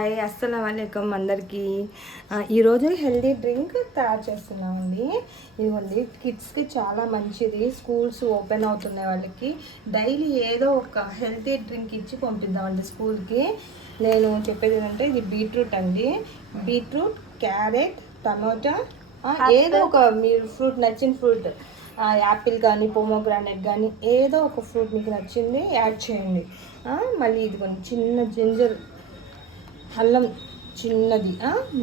Hi అస్సలం వాలేకం అందరికీ. ఈరోజు హెల్దీ డ్రింక్ తయారు చేస్తున్నామండి. ఇదిగోండి, కిడ్స్కి చాలా మంచిది. స్కూల్స్ ఓపెన్ అవుతున్నాయి, వాళ్ళకి డైలీ ఏదో ఒక హెల్తీ డ్రింక్ ఇచ్చి పంపిద్దామండి స్కూల్కి. నేను చెప్పేది ఏంటంటే, ఇది బీట్రూట్ అండి. బీట్రూట్, క్యారెట్, టమాటా, ఏదో ఒక మీరు ఫ్రూట్ నచ్చిన ఫ్రూట్, యాపిల్ కానీ పోమోగ్రానైట్ కానీ ఏదో ఒక ఫ్రూట్ మీకు నచ్చింది యాడ్ చేయండి. మళ్ళీ ఇదిగోండి, చిన్న జింజర్, అల్లం చిన్నది,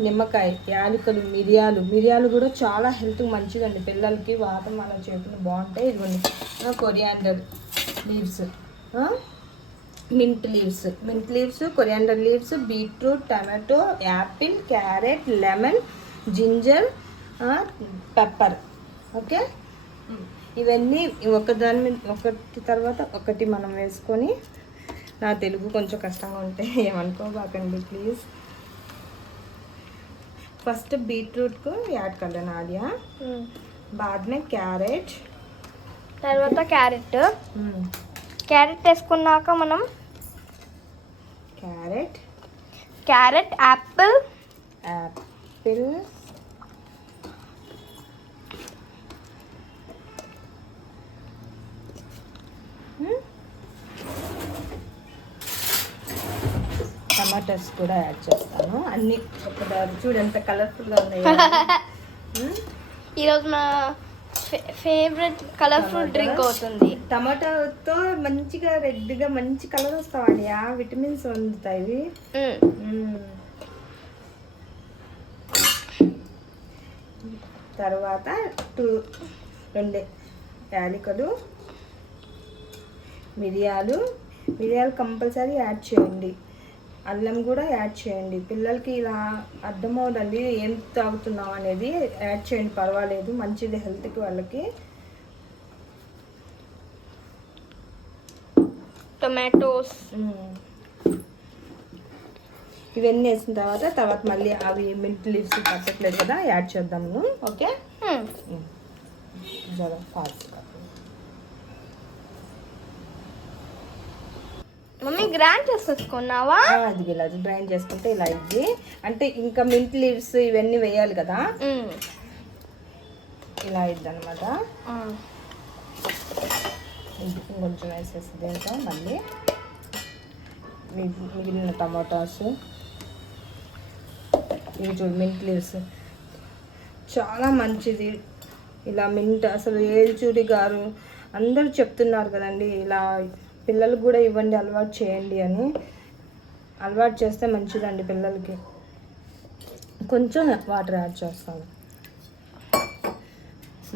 నిమ్మకాయ, యాలకులు, మిరియాలు కూడా చాలా హెల్త్కి మంచిదండి. పిల్లలకి వాతం అలా చేతులు బాగుంటాయి. ఇదిగోండి, coriander leaves, mint leaves, coriander leaves, beetroot, tomato, Apple, carrot, lemon, ginger, pepper. Okay, ఇవన్నీ ఒకదాని మీద ఒకటి తర్వాత ఒకటి మనం వేసుకొని, నా తెలుగు కొంచెం కష్టంగా ఉంటే ఏమనుకోబాకండి ప్లీజ్. फर्स्ट बीटरूट को ऐड कर लेना आलिया, बाद में कैरेट, తర్వాత క్యారెట్ వేసుకున్నాక మనం క్యారెట్ యాపిల్ టమాటోస్ కూడా యాడ్ చేస్తాను. అన్ని ఒకసారి చూడు ఎంత కలర్ఫుల్గా ఉన్నాయి. ఈరోజు నా ఫేవరెట్ కలర్ఫుల్ డ్రింక్ అవుతుంది. టమాటోతో మంచిగా రెడ్గా మంచి కలర్ వస్తామండి. విటమిన్స్ అందుతాయి. తర్వాత 2 యాలకులు, మిరియాలు కంపల్సరీ యాడ్ చేయండి. అల్లం కూడా యాడ్ చేయండి. పిల్లలకి ఇలా అర్థమవుదండి ఏం తాగుతున్నాం అనేది. యాడ్ చేయండి, పర్వాలేదు, మంచిది హెల్త్కి వాళ్ళకి. టొమాటోస్ ఇవన్నీ వేసిన తర్వాత మళ్ళీ అవి మింట్ లీవ్స్ పట్టట్లేదు కదా, యాడ్ చేద్దాము. ఓకే, జరా ఫాస్ట్. మమ్మీ గ్రైండ్ చేసుకున్నావా? అది ఇలా గ్రైండ్ చేసుకుంటే ఇలా ఇది అంటే ఇంకా మింట్ లీవ్స్ ఇవన్నీ వేయాలి కదా, ఇలా ఇది అనమాట. కొంచెం వేసేసి దీంతో మళ్ళీ మిగిలిన టమాటాస్, ఇవి చూడు మింట్ లీవ్స్ చాలా మంచిది. ఇలా మింట్ అసలు ఏల్చూరి గారు అందరూ చెప్తున్నారు కదండి, ఇలా పిల్లలకు కూడా ఇవ్వండి, అలవాటు చేయండి అని. అలవాటు చేస్తే మంచిదండి పిల్లలకి. కొంచెం వాటర్ యాడ్ చేస్తాను.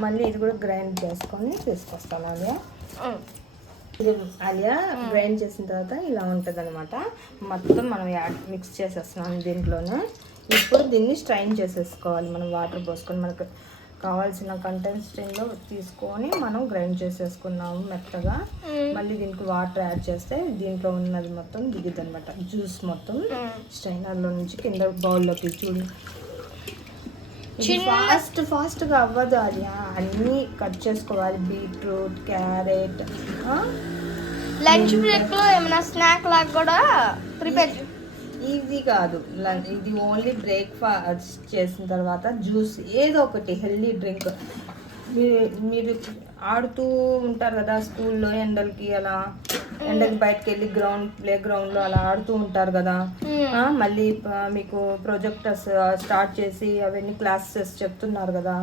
మళ్ళీ ఇది కూడా గ్రైండ్ చేసుకొని తీసుకొస్తాను ఆలియా. ఇది ఆలియా గ్రైండ్ చేసిన తర్వాత ఇలా ఉంటుంది అనమాట. మొత్తం మనం మిక్స్ చేసేస్తున్నాం దీంట్లోనే. ఇప్పుడు దీన్ని స్ట్రైన్ చేసేసుకోవాలి. మనం వాటర్ పోసుకొని మనకు కావాల్సిన కంటెన్స్లో తీసుకొని మనం గ్రైండ్ చేసేసుకున్నాము మెత్తగా. మళ్ళీ దీనికి వాటర్ యాడ్ చేస్తే దీంట్లో ఉన్నది మొత్తం దిగుద్ది అనమాట. జ్యూస్ మొత్తం స్ట్రైనర్లో నుంచి కింద బౌల్లోకి. చూడు, ఫాస్ట్గా అవ్వదు అది. అన్నీ కట్ చేసుకోవాలి. Beetroot, carrot. లంచ్ బ్రేక్లో ఏమైనా స్నాక్ లాగా కూడా ప్రిపేర్. ఇది కాదు, ఇది ఓన్లీ బ్రేక్ఫాస్ట్ చేసిన తర్వాత జ్యూస్ ఏదో ఒకటి హెల్దీ డ్రింక్. మీరు ఆడుతూ ఉంటారు కదా స్కూల్లో, ఎండలకి బయటకు వెళ్ళి ప్లే గ్రౌండ్లో అలా ఆడుతూ ఉంటారు కదా. మళ్ళీ మీకు ప్రొజెక్టర్స్ స్టార్ట్ చేసి అవన్నీ క్లాసెస్ చెప్తున్నారు కదా,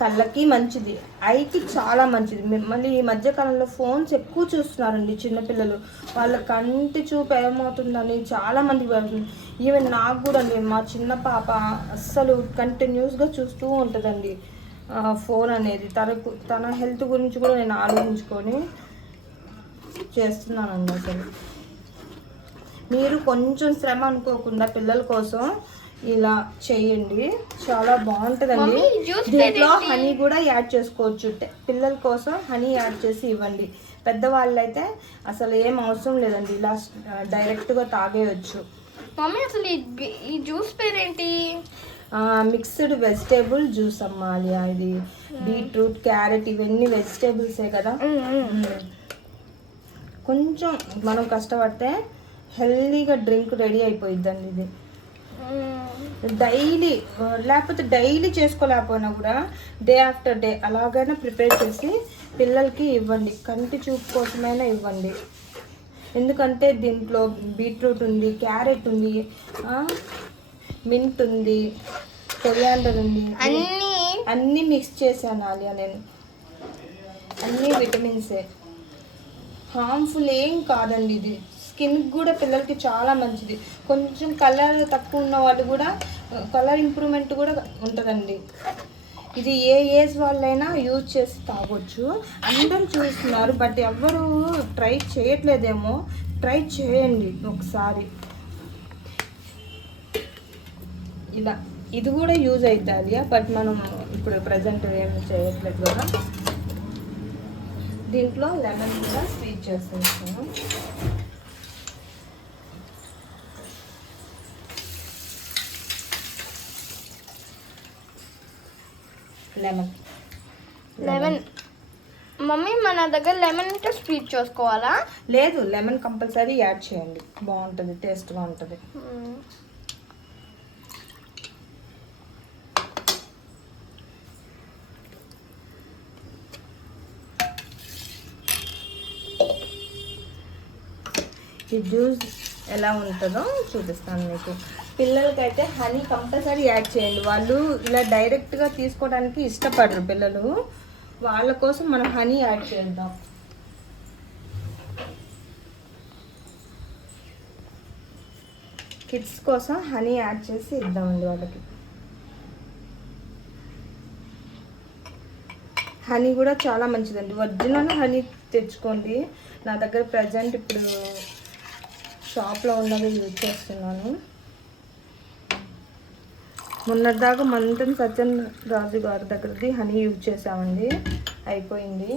కళ్ళకి మంచిది, ఐకి చాలా మంచిది. మళ్ళీ ఈ మధ్యకాలంలో ఫోన్స్ ఎక్కువ చూస్తున్నారండి చిన్నపిల్లలు. వాళ్ళ కంటి చూపు ఏమవుతుందని చాలా మందికి పడుతుంది. ఈవెన్ నాకు కూడా అండి, మా చిన్న పాప అస్సలు కంటిన్యూస్గా చూస్తూ ఉంటుందండి ఫోన్ అనేది. తన హెల్త్ గురించి కూడా నేను ఆలోచించుకొని చేస్తున్నానండి. అసలు మీరు కొంచెం శ్రమ అనుకోకుండా పిల్లల కోసం ఇలా చేయండి, చాలా బాగుంటుందండి. దీంట్లో హనీ కూడా యాడ్ చేసుకోవచ్చు. పిల్లల కోసం హనీ యాడ్ చేసి ఇవ్వండి. పెద్దవాళ్ళు అయితే అసలు ఏం అవసరం లేదండి, ఇలా డైరెక్ట్గా తాగేయచ్చు. మమ్మీ అసలు ఈ జ్యూస్ పేరేంటి? మిక్స్డ్ వెజిటేబుల్ జ్యూస్ అమ్మాలి. ఇది బీట్రూట్, క్యారెట్ ఇవన్నీ వెజిటేబుల్సే కదా. కొంచెం మనం కష్టపడితే హెల్దీగా డ్రింక్ రెడీ అయిపోయిద్దండి ఇది. డైలీ లేకపోతే డైలీ చేసుకోలేకపోయినా కూడా డే ఆఫ్టర్ డే అలాగైనా ప్రిపేర్ చేసి పిల్లలకి ఇవ్వండి, కంటి చూపు కోసమైనా ఇవ్వండి. ఎందుకంటే దీంట్లో బీట్రూట్ ఉంది, క్యారెట్ ఉంది, మింట్ ఉంది, కొరియాండర్ ఉంది, అన్నీ మిక్స్ చేశాను ఆలియా నేను. అన్నీ విటమిన్సే, హార్మ్ఫుల్ ఏం కాదండి ఇది. స్కిన్కి కూడా పిల్లలకి చాలా మంచిది. కొంచెం కలర్ తక్కువ ఉన్న వాళ్ళు కూడా కలర్ ఇంప్రూవ్మెంట్ కూడా ఉంటుందండి. ఇది ఏ ఏజ్ వాళ్ళైనా యూజ్ చేసి తాగొచ్చు. అందరూ చూస్తున్నారు బట్ ఎవ్వరు ట్రై చేయట్లేదేమో. ట్రై చేయండి ఒకసారి. ఇలా ఇది కూడా యూజ్ అవుతుంది, బట్ మనం ఇప్పుడు ప్రజెంట్ ఏమి చేయట్లేదు కదా. దీంట్లో లెమన్ కూడా స్వీట్ చేస్తున్నాను. లెమన్ మమ్మీ, మన దగ్గర లెమన్ ఉంటే స్వీట్ చేసుకోవాలా? లేదు, లెమన్ కంపల్సరీ యాడ్ చేయండి, బాగుంటుంది, టేస్ట్గా ఉంటుంది. ఈ జ్యూస్ ఎలా ఉంటుందో చూపిస్తాను మీకు. పిల్లలకైతే హనీ కంపల్సరీ యాడ్ చేయండి. వాళ్ళు ఇలా డైరెక్ట్గా తీసుకోవడానికి ఇష్టపడరు పిల్లలు, వాళ్ళ కోసం మనం హనీ యాడ్ చేద్దాం. కిడ్స్ కోసం హనీ యాడ్ చేసి ఇద్దామండి వాళ్ళకి. హనీ కూడా చాలా మంచిదండి, ఒరిజినల్ హనీ తెచ్చుకోండి. నా దగ్గర ప్రజెంట్ ఇప్పుడు షాప్లో ఉన్నది యూజ్ చేస్తున్నాను. మొన్నటిదాకా మంతన్ సత్యన్ రాజు గారి దగ్గరది హనీ యూజ్ చేసామండి, అయిపోయింది.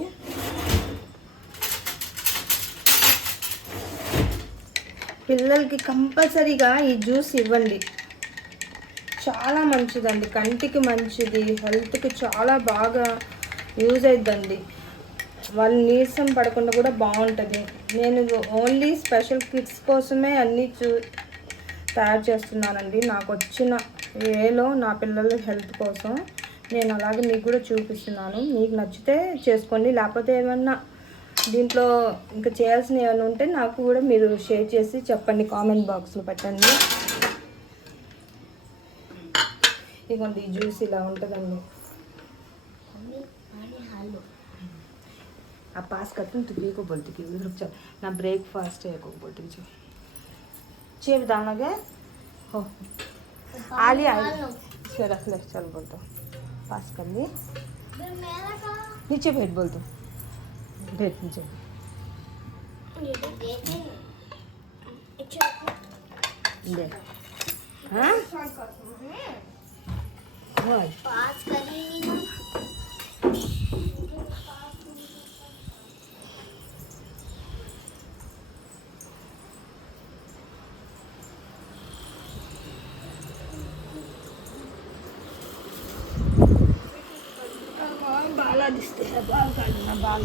పిల్లలకి కంపల్సరీగా ఈ జ్యూస్ ఇవ్వండి, చాలా మంచిదండి, కంటికి మంచిది, హెల్త్కి చాలా బాగా యూజ్ అవుతుందండి. వాళ్ళు నీరసం పడకుండా కూడా బాగుంటుంది. నేను ఓన్లీ స్పెషల్ కిడ్స్ కోసమే అన్నీ తయారు చేస్తున్నానండి. నాకు వచ్చిన ఏలో నా పిల్లల హెల్త్ కోసం నేను అలాగే మీకు కూడా చూపిస్తున్నాను. మీకు నచ్చితే చేసుకోండి, లేకపోతే ఏమన్నా దీంట్లో ఇంకా చేయాల్సిన ఏమైనా ఉంటే నాకు కూడా మీరు షేర్ చేసి చెప్పండి, కామెంట్ బాక్స్లో పెట్టండి. ఇదిగోండి ఈ జ్యూస్ ఇలా ఉంటుందండి. आप पास करते हैं तो भी को बोलती कि रुक जाओ ना, ब्रेकफास्ट है को बोलती कि छः बताना गया हो आलिया इसमें रख ले, चल बोल दो पास कर लिए, नीचे बैठ बोल दो, बैठ नीचे दे। हाँ पास करेंगे ना। बाला दिसते हैं, बाल काटना, बाल